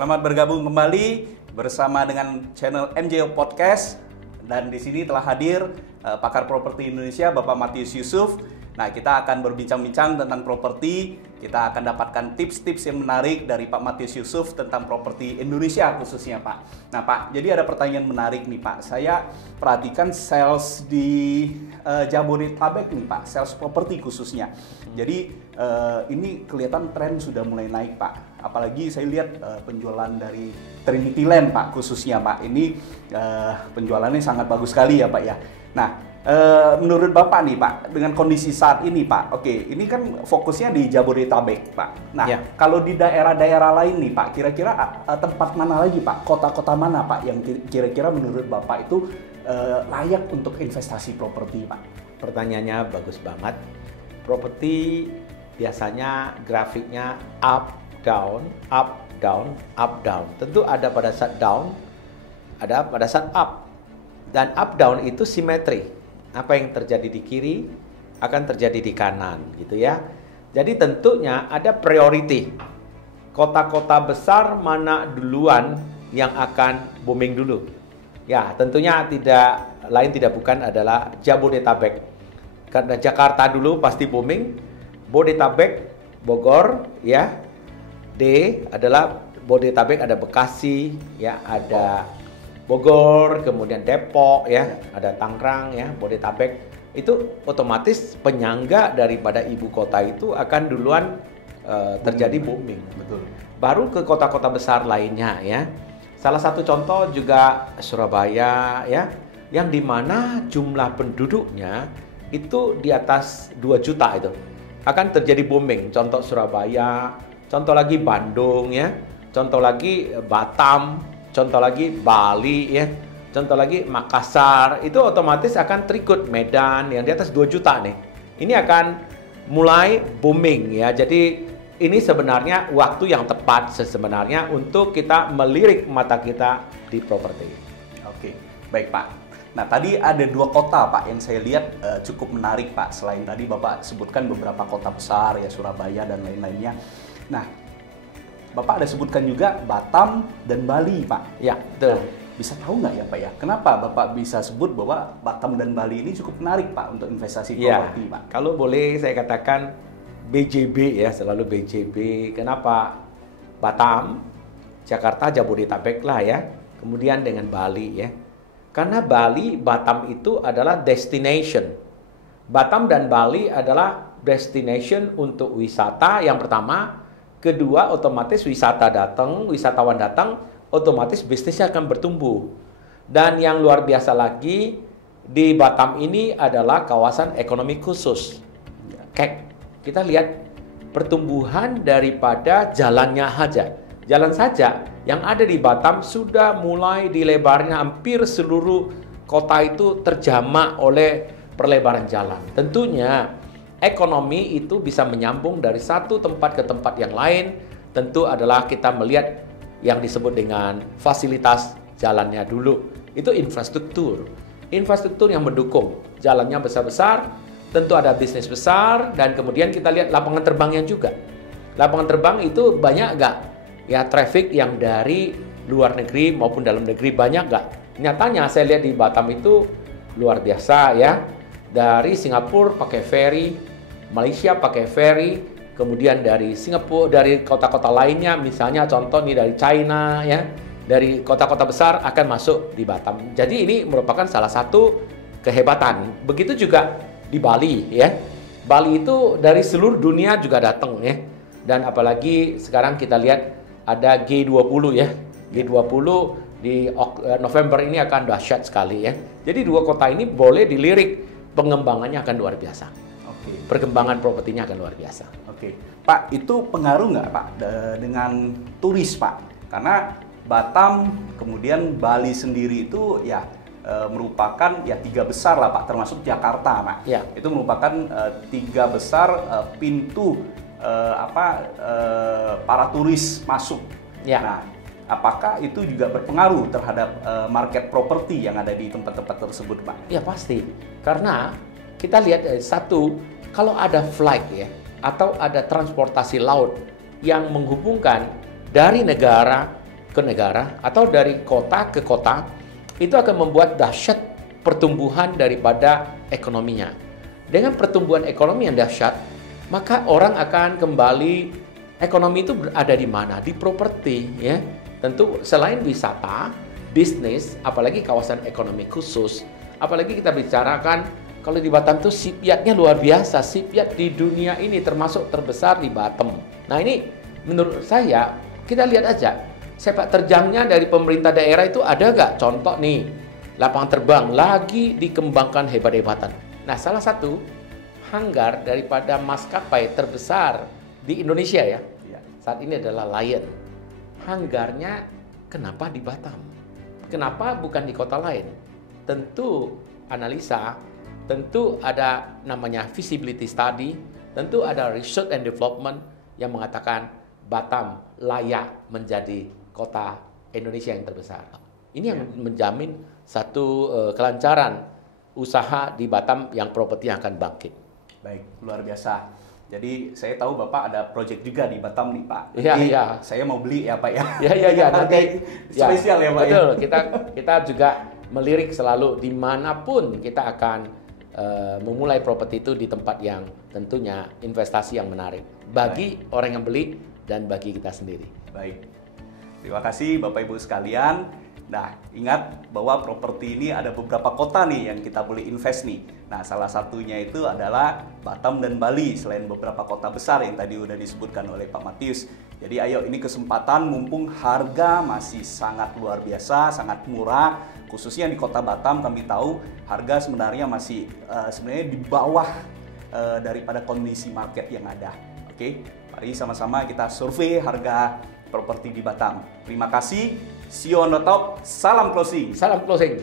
Selamat bergabung kembali bersama dengan channel MJO Podcast, dan di sini telah hadir pakar properti Indonesia Bapak Matius Yusuf. Nah, kita akan berbincang-bincang tentang properti. Kita akan dapatkan tips-tips yang menarik dari Pak Matius Yusuf tentang properti Indonesia khususnya, Pak. Nah, Pak, jadi ada pertanyaan menarik nih, Pak. Saya perhatikan sales di Jabodetabek nih, Pak, sales properti khususnya. Jadi ini kelihatan tren sudah mulai naik, Pak. Apalagi saya lihat penjualan dari Trinity Land, Pak, khususnya, Pak. Ini penjualannya sangat bagus sekali ya, Pak ya. Nah, menurut Bapak nih, Pak, dengan kondisi saat ini, Pak, oke, ini kan fokusnya di Jabodetabek, Pak. Nah, ya, kalau di daerah-daerah lain nih, Pak, kira-kira tempat mana lagi, Pak? Kota-kota mana, Pak, yang kira-kira menurut Bapak itu layak untuk investasi properti, Pak? Pertanyaannya bagus banget. Properti biasanya grafiknya up, down, up, down, up, down. Tentu ada pada saat down, ada pada saat up. Dan up, down itu simetri. Apa yang terjadi di kiri akan terjadi di kanan, gitu ya. Jadi tentunya ada priority. Kota-kota besar mana duluan yang akan booming dulu? Ya, tentunya tidak bukan adalah Jabodetabek. Karena Jakarta dulu pasti booming, Bodetabek, Bogor, ya. D adalah Bodetabek, ada Bekasi, ya, ada Bogor, kemudian Depok, ya, ada Tangerang, ya, Bodetabek. Itu otomatis penyangga daripada ibu kota itu akan duluan terjadi booming. Betul. Baru ke kota-kota besar lainnya, ya. Salah satu contoh juga Surabaya, ya, yang dimana jumlah penduduknya itu di atas 2 juta itu akan terjadi booming. Contoh Surabaya, contoh lagi Bandung, ya, contoh lagi Batam, contoh lagi Bali, ya, contoh lagi Makassar. Itu otomatis akan terikut Medan yang di atas 2 juta nih. Ini akan mulai booming, ya. Jadi ini sebenarnya waktu yang tepat sebenarnya untuk kita melirik mata kita di properti. Oke, baik, Pak. Nah, tadi ada 2 kota, Pak, yang saya lihat cukup menarik, Pak. Selain tadi Bapak sebutkan beberapa kota besar, ya, Surabaya dan lain-lainnya. Nah, Bapak ada sebutkan juga Batam dan Bali, Pak. Ya, betul. Nah, bisa tahu nggak ya, Pak, ya, kenapa Bapak bisa sebut bahwa Batam dan Bali ini cukup menarik, Pak, untuk investasi properti, Pak? Kalau boleh saya katakan BJB, ya, selalu BJB. Kenapa Batam, Jakarta, Jabodetabek lah, ya. Kemudian dengan Bali, ya. Karena Bali, Batam itu adalah destination. Batam dan Bali adalah destination untuk wisata yang pertama. Kedua, otomatis wisatawan datang, otomatis bisnisnya akan bertumbuh. Dan yang luar biasa lagi, di Batam ini adalah kawasan ekonomi khusus. Kayak kita lihat pertumbuhan daripada jalannya saja. Jalan saja yang ada di Batam sudah mulai dilebarnya, hampir seluruh kota itu terjamak oleh perlebaran jalan. Tentunya ekonomi itu bisa menyambung dari satu tempat ke tempat yang lain. Tentu adalah kita melihat yang disebut dengan fasilitas jalannya dulu. Itu infrastruktur. Infrastruktur yang mendukung. Jalannya besar-besar, tentu ada bisnis besar, dan kemudian kita lihat lapangan terbangnya juga. Lapangan terbang itu banyak nggak? Ya, traffic yang dari luar negeri maupun dalam negeri banyak nggak? Nyatanya saya lihat di Batam itu luar biasa, ya. Dari Singapura pakai ferry, Malaysia pakai ferry, kemudian dari Singapura, dari kota-kota lainnya, misalnya contoh nih dari China, ya, dari kota-kota besar akan masuk di Batam. Jadi ini merupakan salah satu kehebatan. Begitu juga di Bali, ya. Bali itu dari seluruh dunia juga datang, ya. Dan apalagi sekarang kita lihat ada G20, ya. G20 di November ini akan dahsyat sekali, ya. Jadi 2 kota ini boleh dilirik, pengembangannya akan luar biasa. Oke. Perkembangan propertinya akan luar biasa. Oke, Pak, itu pengaruh nggak, Pak, dengan turis, Pak? Karena Batam, kemudian Bali sendiri itu ya merupakan ya 3 besar lah, Pak, termasuk Jakarta, Pak. Ya. Itu merupakan 3 besar pintu para turis masuk. Ya. Nah, apakah itu juga berpengaruh terhadap market properti yang ada di tempat-tempat tersebut, Pak? Ya pasti, karena kita lihat satu, kalau ada flight, ya, atau ada transportasi laut yang menghubungkan dari negara ke negara atau dari kota ke kota, itu akan membuat dahsyat pertumbuhan daripada ekonominya. Dengan pertumbuhan ekonomi yang dahsyat, maka orang akan kembali, ekonomi itu ada di mana? Di properti, ya. Tentu selain wisata, bisnis, apalagi kawasan ekonomi khusus, apalagi kita bicarakan kalau di Batam itu shipyardnya luar biasa, shipyard di dunia ini termasuk terbesar di Batam. Nah ini menurut saya, kita lihat aja, sepak terjangnya dari pemerintah daerah itu ada nggak? Contoh nih, lapangan terbang lagi dikembangkan hebat-hebatan. Nah salah satu hanggar daripada maskapai terbesar di Indonesia ya, saat ini adalah Lion. Hanggarnya kenapa di Batam? Kenapa bukan di kota lain? Tentu analisa, tentu ada namanya feasibility study, tentu ada research and development yang mengatakan Batam layak menjadi kota Indonesia yang terbesar. Ini yang menjamin satu kelancaran usaha di Batam yang properti yang akan bangkit. Baik, luar biasa. Jadi saya tahu Bapak ada project juga di Batam nih Pak. Iya, iya. Saya mau beli ya Pak ya. Iya, nanti spesial ya Pak. Betul, kita juga melirik selalu dimanapun kita akan memulai properti itu di tempat yang tentunya investasi yang menarik bagi orang yang beli dan bagi kita sendiri. Baik, terima kasih Bapak Ibu sekalian. Nah, ingat bahwa properti ini ada beberapa kota nih yang kita boleh invest nih. Nah, salah satunya itu adalah Batam dan Bali, selain beberapa kota besar yang tadi udah disebutkan oleh Pak Matius. Jadi ayo, ini kesempatan mumpung harga masih sangat luar biasa, sangat murah. Khususnya di kota Batam kami tahu harga sebenarnya masih sebenarnya di bawah daripada kondisi market yang ada. Oke, mari sama-sama kita survei harga properti di Batam. Terima kasih. See you on the top. Salam closing. Salam closing.